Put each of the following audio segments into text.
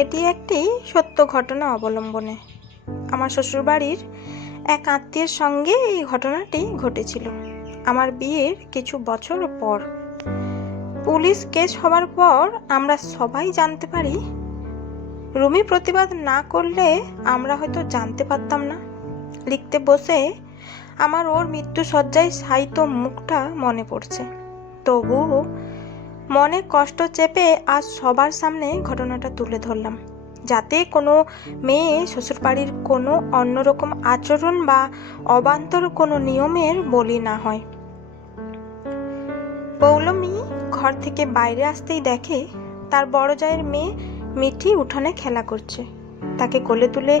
এটি একটি সত্য ঘটনা অবলম্বনে। আমার শ্বশুরবাড়ির এক আত্মীয়ের সঙ্গে এই ঘটনাটি ঘটেছিল আমার বিয়ের কিছু বছর পর। পুলিশ কেস হবার পর আমরা সবাই জানতে পারি। রুমি প্রতিবাদ না করলে আমরা হয়তো জানতে পারতাম না। লিখতে বসে আমার ওর মৃত্যুশয্যায় শায়িত মুখটা মনে পড়ছে। তবুও মনে কষ্ট চেপে আজ সবার সামনে ঘটনাটা তুলে ধরলাম, যাতে কোনো মেয়ে শ্বশুরবাড়ির কোনো অন্যরকম আচরণ বা অবান্তর কোনো নিয়মের বলি না হয়। পৌলমী ঘর থেকে বাইরে আসতেই দেখে তার বড় জায়ের মেয়ে মিঠি উঠানে খেলা করছে। তাকে কোলে তুলে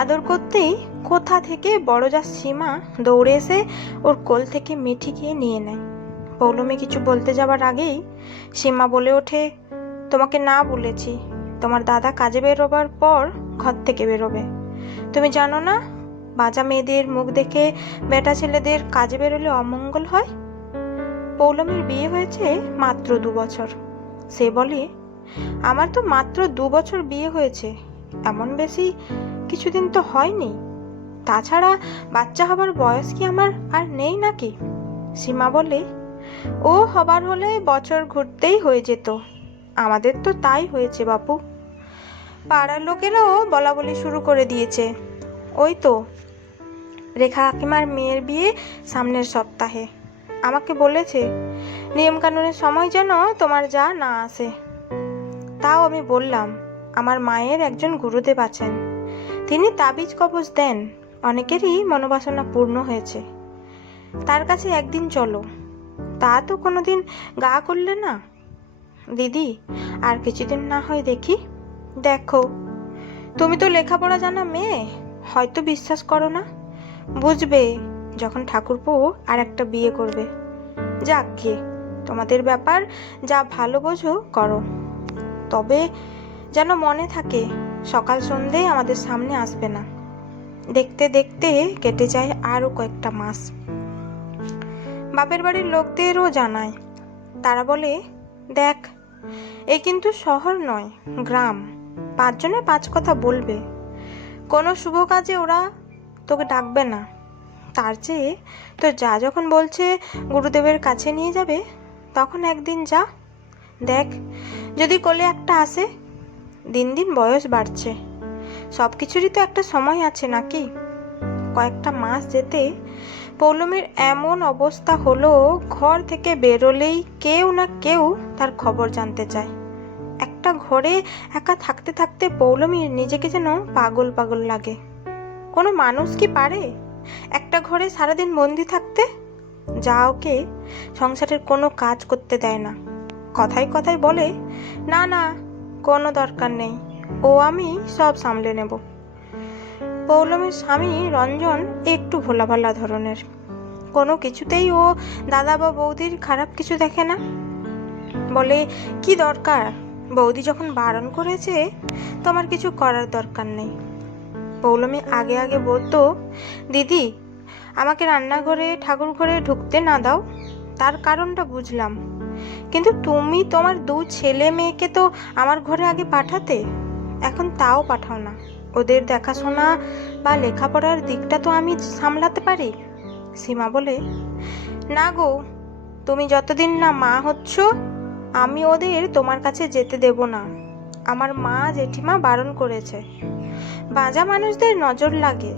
আদর করতেই কোথা থেকে বড় যা সীমা দৌড়ে এসে ওর কোল থেকে মিঠিকে নিয়ে নেয়। পৌলমী কিছু বলতে যাবার আগেই সীমা বলে ওঠে, তোমাকে না বলেছি তোমার দাদা কাজে বেরোবার পর ঘর থেকে বেরোবে। তুমি জানো না বাজা মেয়েদের মুখ দেখে বেটা ছেলেদের কাজে বেরোলে অমঙ্গল হয়। পৌলমীর বিয়ে হয়েছে মাত্র 2 বছর। সে বলে, আমার তো মাত্র 2 বছর বিয়ে হয়েছে, এমন বেশি কিছুদিন তো হয়নি। তাছাড়া বাচ্চা হবার বয়স কি আমার আর নেই নাকি? সীমা বলে, ও হবার হলে বছর ঘুরতেই হয়ে যেত। আমাদের তো তাই হয়েছে বাপু। পাড়ার লোকেরাও বলা বলি শুরু করে দিয়েছে। ওই তো রেখা কাকিমার মেয়ের বিয়ে সামনের সপ্তাহে। আমাকে বলেছে নিয়মকানুনের সময় যেন তোমার যা না আসে। তাও আমি বললাম, আমার মায়ের একজন গুরুদেব আছেন, তিনি তাবিজ কবজ দেন, অনেকেরই মনোবাসনা পূর্ণ হয়েছে। তার কাছে একদিন চলো। তা তো কোনোদিন গা করলে না। দিদি, আর কিছুদিন না হয় দেখি। দেখো, তুমি তো লেখাপড়া জানা মেয়ে, হয়তো বিশ্বাস করো না। বুঝবে যখন ঠাকুরপো আর একটা বিয়ে করবে। যাক গে, তোমাদের ব্যাপার, যা ভালো বোঝো করো। তবে যেন মনে থাকে সকাল সন্ধে আমাদের সামনে আসবে না। দেখতে দেখতে কেটে যায় আরও কয়েকটা মাস। বাপের বাড়ির লোকদেরও জানায়। তারা বলে, দেখ, এ কিন্তু শহর নয়, গ্রাম, 5 জনে 5 কথা বলবে। কোনো শুভ কাজে ওরা তোকে ডাকবে না। তার চেয়ে তো যা যখন বলছে গুরুদেবের কাছে নিয়ে যাবে, তখন একদিন যা, দেখ যদি কোলে একটা আসে। দিন দিন বয়স বাড়ছে, সব কিছুরই তো একটা সময় আছে নাকি? কয়েকটা মাস যেতে পৌলমীর এমন অবস্থা হলো, ঘর থেকে বেরোলেই কেউ না কেউ তার খবর জানতে চায়। একটা ঘরে একা থাকতে থাকতে পৌলমীর নিজেকে যেন পাগল পাগল লাগে। কোনো মানুষ কি পারে একটা ঘরে সারাদিন বন্দি থাকতে? যা ওকে সংসারের কোনো কাজ করতে দেয় না। কথায় কথায় বলে, না না, কোনো দরকার নেই, ও আমি সব সামলে নেব। পৌলমীর স্বামী রঞ্জন একটু ভোলা ভালা ধরনের। কোনো কিছুতেই ও দাদা বা বৌদির খারাপ কিছু দেখে না। বলে, কি দরকার, বৌদি যখন বারণ করেছে তোমার কিছু করার দরকার নেই। পৌলমী আগে আগে বলতো, দিদি, আমাকে রান্নাঘরে ঠাকুর ঘরে ঢুকতে না দাও, তার কারণটা বুঝলাম, কিন্তু তুমি তোমার 2 ছেলে মেয়েকে তো আমার ঘরে আগে পাঠাতে, এখন তাও পাঠাও না। ওদের দেখাশোনা বা লেখাপড়ার দিকটা তো আমি সামলাতে পারি। সীমা বলে, না গো, তুমি যতদিন না মা হচ্ছ আমি ওদের তোমার কাছে যেতে দেব না। আমার মা জেঠিমা বারণ করেছে। বাজা মানুষদের নজর লাগে।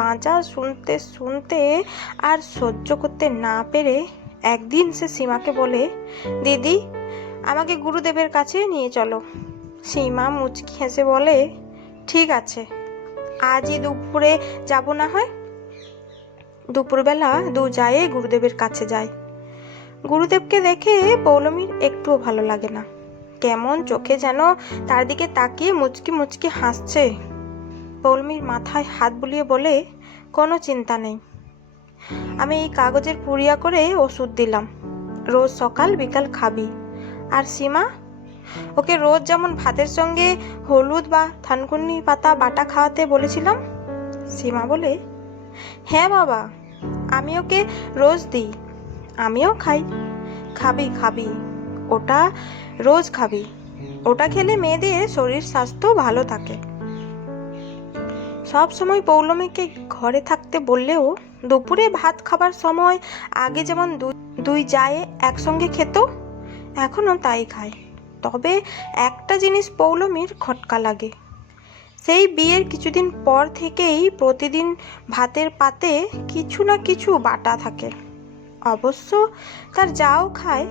বাজা শুনতে শুনতে আর সহ্য করতে না পেরে একদিন সে সীমাকে বলে, দিদি, আমাকে গুরুদেবের কাছে নিয়ে চলো। সীমা মুচকি হেসে বলে, ঠিক আছে, আজই দুপুরে যাব না হয়। দুপুরবেলা 2 জায়ে গুরুদেবের কাছে যায়। গুরুদেবকে দেখে পৌলমীর একটুও ভালো লাগে না। কেমন চোখে যেন তার দিকে তাকিয়ে মুচকি মুচকি হাসছে। পৌলমীর মাথায় হাত বুলিয়ে বলে, কোনো চিন্তা নেই, আমি এই কাগজের পুড়িয়া করে ওষুধ দিলাম, রোজ সকাল বিকাল খাবি। আর সীমা, ওকে রোজ যেমন ভাতের সঙ্গে হলুদ বা থানকুনি পাতা বাটা খাওয়াতে বলেছিলাম। সীমা বলে, হ্যাঁ বাবা, আমি ওকে রোজ দিই, আমিও খাই। খাবি খাবি, ওটা রোজ খাবি, ওটা খেলে মেয়েদের শরীর স্বাস্থ্য ভালো থাকে। সব সময় পৌলমীকে ঘরে থাকতে বললেও দুপুরে ভাত খাবার সময় আগে যেমন দুই জায়ে একসঙ্গে খেত, এখনও তাই খায়। তবে একটা জিনিস পৌলমীর খটকা লাগে, সেই বিয়ের কিছুদিন পর থেকেই প্রতিদিন ভাতের পাতে কিছু না কিছু বাটা থাকে। অবশ্য তার যাও খায়,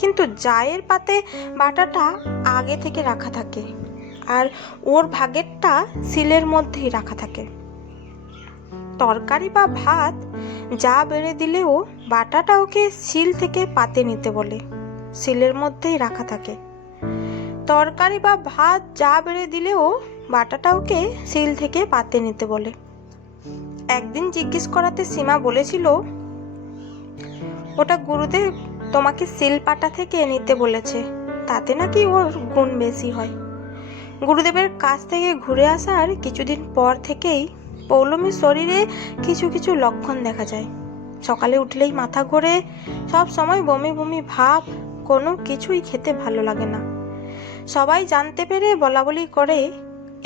কিন্তু জায়ের পাতে বাটাটা আগে থেকে রাখা থাকে আর ওর ভাগেরটা সিলের মধ্যেই রাখা থাকে। তরকারি বা ভাত যা বেড়ে দিলেও বাটাটা ওকে সিল থেকে পাতে নিতে বলে, সিলের মধ্যেই রাখা থাকে। তরকারি বা ভাত যা বেড়ে দিলেও বাটাটা ওকে সিল থেকে পাতে নিতে বলে। একদিন জিজ্ঞেস করাতে সীমা বলেছিল, ওটা গুরুদেব তোমাকে সিল পাটা থেকে নিতে বলেছে, তাতে নাকি ওর গুণ বেশি হয়। গুরুদেবের কাছ থেকে ঘুরে আসার কিছুদিন পর থেকেই পৌলমীর শরীরে কিছু কিছু লক্ষণ দেখা যায়। সকালে উঠলেই মাথা ঘোরে, সব সময় বমি বমি ভাব, কোনো কিছুই খেতে ভালো লাগে না। সবাই জানতে পেরে বলা বলি করে,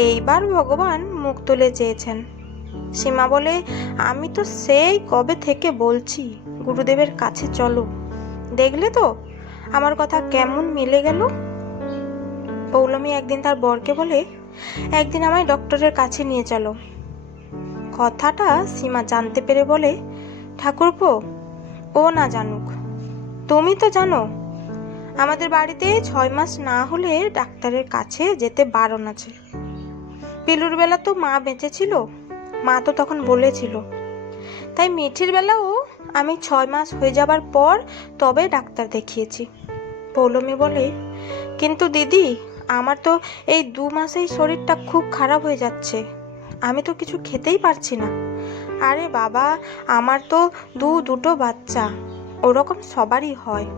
এইবার ভগবান মুখ তুলে চেয়েছেন। সীমা বলে, আমি তো সেই কবে থেকে বলছি গুরুদেবের কাছে চলো, দেখলে তো আমার কথা কেমন মিলে গেল। পৌলমী একদিন তার বরকে বলে, একদিন আমায় ডক্টরের কাছে নিয়ে চলো। কথাটা সীমা জানতে পেরে বলে, ঠাকুরপো, ও না জানুক, তুমি তো জানো আমাদের বাড়িতে 6 মাস না হলে ডাক্তারের কাছে যেতে বারণ আছে। পিলুর বেলা তো মা বেঁচে ছিল, মা তো তখন বলেছিল, তাই মিঠির বেলাও আমি 6 মাস হয়ে যাবার পর তবে ডাক্তার দেখিয়েছি। পৌলমী বলে, কিন্তু দিদি, আমার তো এই 2 মাসেই শরীরটা খুব খারাপ হয়ে যাচ্ছে, আমি তো কিছু খেতেই পারছি না। আরে বাবা, আমার তো দুটো বাচ্চা, ওরকম সবারই হয়।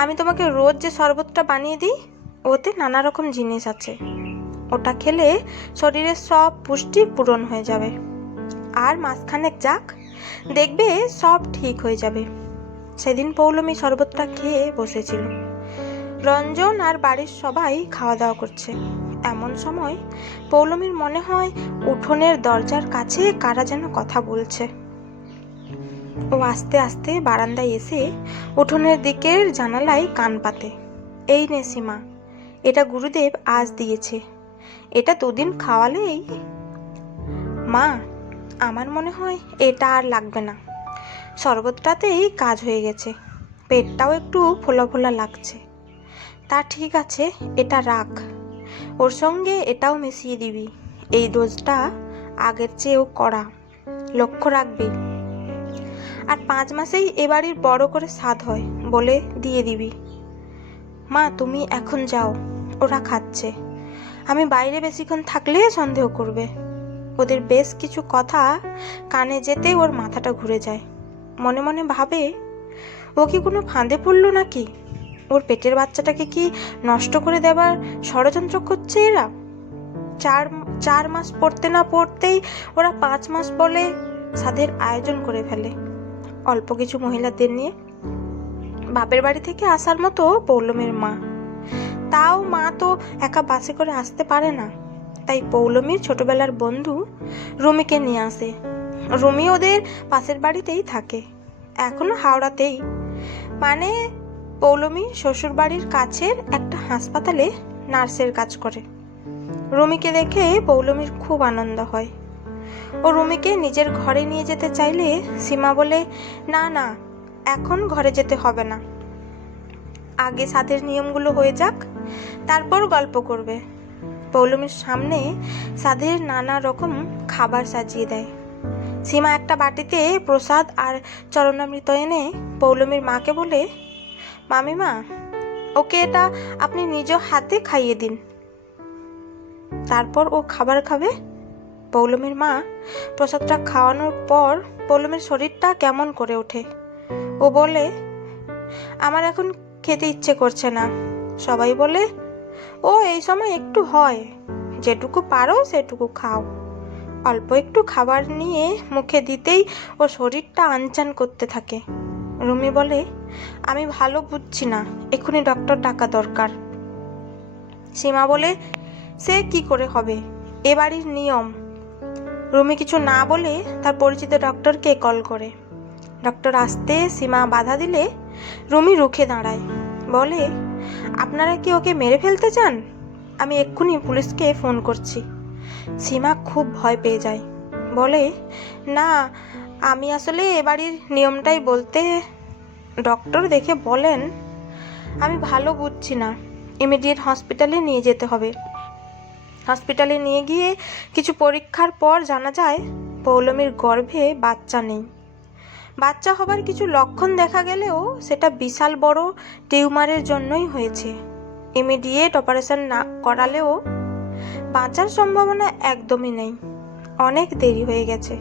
আমি তোমাকে রোজ যে শরবতটা বানিয়ে দিই, ওতে নানা রকম জিনিস আছে, ওটা খেলে শরীরের সব পুষ্টি পূরণ হয়ে যাবে, আর মাসখানেক যাক, দেখবে সব ঠিক হয়ে যাবে। সেদিন পৌলমী শরবতটা খেয়ে বসেছিল। রঞ্জন আর বাড়ির সবাই খাওয়া দাওয়া করছে। এমন সময় পৌলমীর মনে হয় উঠোনের দরজার কাছে কারা যেন কথা বলছে। ও আস্তে আস্তে বারান্দায় এসে উঠোনের দিকের জানালায় কান পাতে। এই নে সীমা, এটা গুরুদেব আজ দিয়েছে, এটা 2 দিন খাওয়ালেই। মা, আমার মনে হয় এটা আর লাগবে না, শরবতটাতেই কাজ হয়ে গেছে, পেটটাও একটু ফোলা ফোলা লাগছে। তা ঠিক আছে, এটা রাখ, ওর সঙ্গে এটাও মিশিয়ে দিবি, এই ডোজটা আগের চেয়েও কড়া, লক্ষ্য রাখবি। আর 5 মাসেই এ বাড়ির বড় করে সাধ হয় বলে দিয়ে দিবি। মা, তুমি এখন যাও, ওরা খাচ্ছে, আমি বাইরে বেশিক্ষণ থাকলে সন্দেহ করবে। ওদের বেশ কিছু কথা কানে যেতে ওর মাথাটা ঘুরে যায়। মনে মনে ভাবে, ও কি কোনো ফাঁদে পড়ল নাকি? ওর পেটের বাচ্চাটাকে কি নষ্ট করে দেবার ষড়যন্ত্র করছে এরা? 4 মাস পড়তে না পড়তেই ওরা 5 মাস বলে সাধের আয়োজন করে ফেলে, অল্প কিছু মহিলাদের নিয়ে। বাপের বাড়ি থেকে আসার মতো পৌলমীর মা, তাও মা তো একা বাসে করে আসতে পারে না, তাই পৌলমীর ছোটবেলার বন্ধু রুমিকে নিয়ে আসে। রুমি ওদের পাশের বাড়িতেই থাকে, এখনো হাওড়াতেই, মানে পৌলমী শ্বশুর বাড়ির কাছের একটা হাসপাতালে নার্সের কাজ করে। রুমিকে দেখে পৌলমীর খুব আনন্দ হয়। ও রুমিকে নিজের ঘরে নিয়ে যেতে চাইলে সীমা বলে, না না, এখন ঘরে যেতে হবে না, আগে সাধের নিয়মগুলো হয়ে যাক, তারপর গল্প করবে। পৌলমীর সামনে সাধের নানা রকম খাবার সাজিয়ে দেয়। সীমা একটা বাটিতে প্রসাদ আর চরণামৃত এনে পৌলমীর মাকে বলে, মামিমা, ওকে এটা আপনি নিজ হাতে খাইয়ে দিন, তারপর ও খাবার খাবে। পৌলমীর মা প্রসাদটা খাওয়ানোর পর পৌলমীর শরীরটা কেমন করে ওঠে। ও বলে, আমার এখন খেতে ইচ্ছে করছে না। সবাই বলে, ও এই সময় একটু হয়, যেটুকু পারো সেটুকু খাও। অল্প একটু খাবার নিয়ে মুখে দিতেই ও শরীরটা আনচান করতে থাকে। রুমি বলে, আমি ভালো বুঝছি না, এক্ষুনি ডক্টর ডাকা দরকার। সীমা বলে, সে কি করে হবে, এ বাড়ির নিয়ম। রুমি কিছু না বলে তার পরিচিত ডক্টরকে কল করে। ডক্টর আসতে সীমা বাধা দিলে রুমি রুখে দাঁড়ায়, বলে, আপনারা কি ওকে মেরে ফেলতে চান? আমি এক্ষুনি পুলিশকে ফোন করছি। সীমা খুব ভয় পেয়ে যায়, বলে, না, আমি আসলে এ বাড়ির নিয়মটাই বলতে। ডক্টর দেখে বলেন, আমি ভালো বুঝছি না, ইমিডিয়েট হসপিটালে নিয়ে যেতে হবে। হসপিটালে নিয়ে গিয়ে কিছু পরীক্ষার পর জানা যায় পৌলমীর গর্ভে বাচ্চা নেই। বাচ্চা হবার কিছু লক্ষণ দেখা গেলেও সেটা বিশাল বড় টিউমারের জন্যই হয়েছে। ইমিডিয়েট অপারেশন না করালেও বাঁচার সম্ভাবনা একদমই নেই। অনেক দেরি হয়ে গেছে,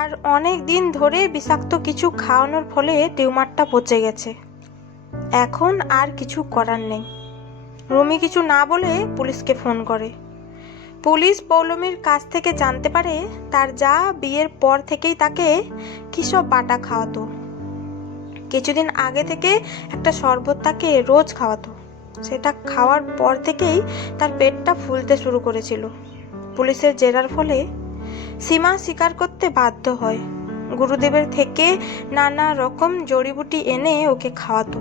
আর অনেক দিন ধরে বিষাক্ত কিছু খাওয়ানোর ফলে টিউমারটা পচে গেছে। এখন আর কিছু করার নেই। রুমি কিছু না বলে পুলিশকে ফোন করে। পুলিশ পৌলমীর কাছ থেকে জানতে পারে তার যা বিয়ের পর থেকেই তাকে কী সব বাটা খাওয়াতো। কিছুদিন আগে থেকে একটা শরবত তাকে রোজ খাওয়াতো। সেটা খাওয়ার পর থেকেই তার পেটটা ফুলতে শুরু করেছিল। পুলিশের জেরার ফলে সীমা স্বীকার করতে বাধ্য হয়, গুরুদেবের থেকে নানা রকম জড়িবুটি এনে ওকে খাওয়াতো,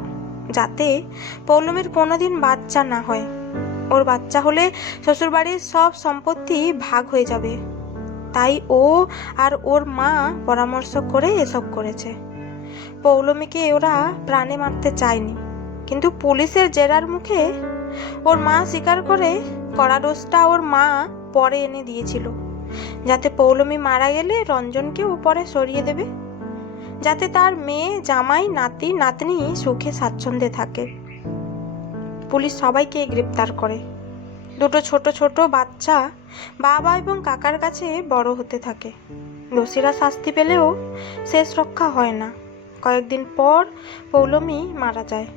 যাতে পৌলমীর কোনোদিন বাচ্চা না হয়। ওর বাচ্চা হলে শ্বশুরবাড়ির সব সম্পত্তি ভাগ হয়ে যাবে, তাই ও আর ওর মা পরামর্শ করে এসব করেছে। পৌলমীকে ওরা প্রাণে মারতে চায়নি, কিন্তু পুলিশের জেরার মুখে ওর মা স্বীকার করে কড়া ডোজটা ওর মা পরে এনে দিয়েছিল, যাতে পৌলমী মারা গেলে রঞ্জনকে ও পরে সরিয়ে দেবে, যাতে তার মেয়ে, জামাই, নাতি নাতনি সুখে স্বাচ্ছন্দ্যে থাকে। পুলিশ সবাইকে গ্রেপ্তার করে। দুটো ছোট ছোট বাচ্চা বাবা এবং কাকার কাছে বড় হতে থাকে। দোষীরা শাস্তি পেলেও শেষ রক্ষা হয় না। কয়েকদিন পর পৌলমী মারা যায়।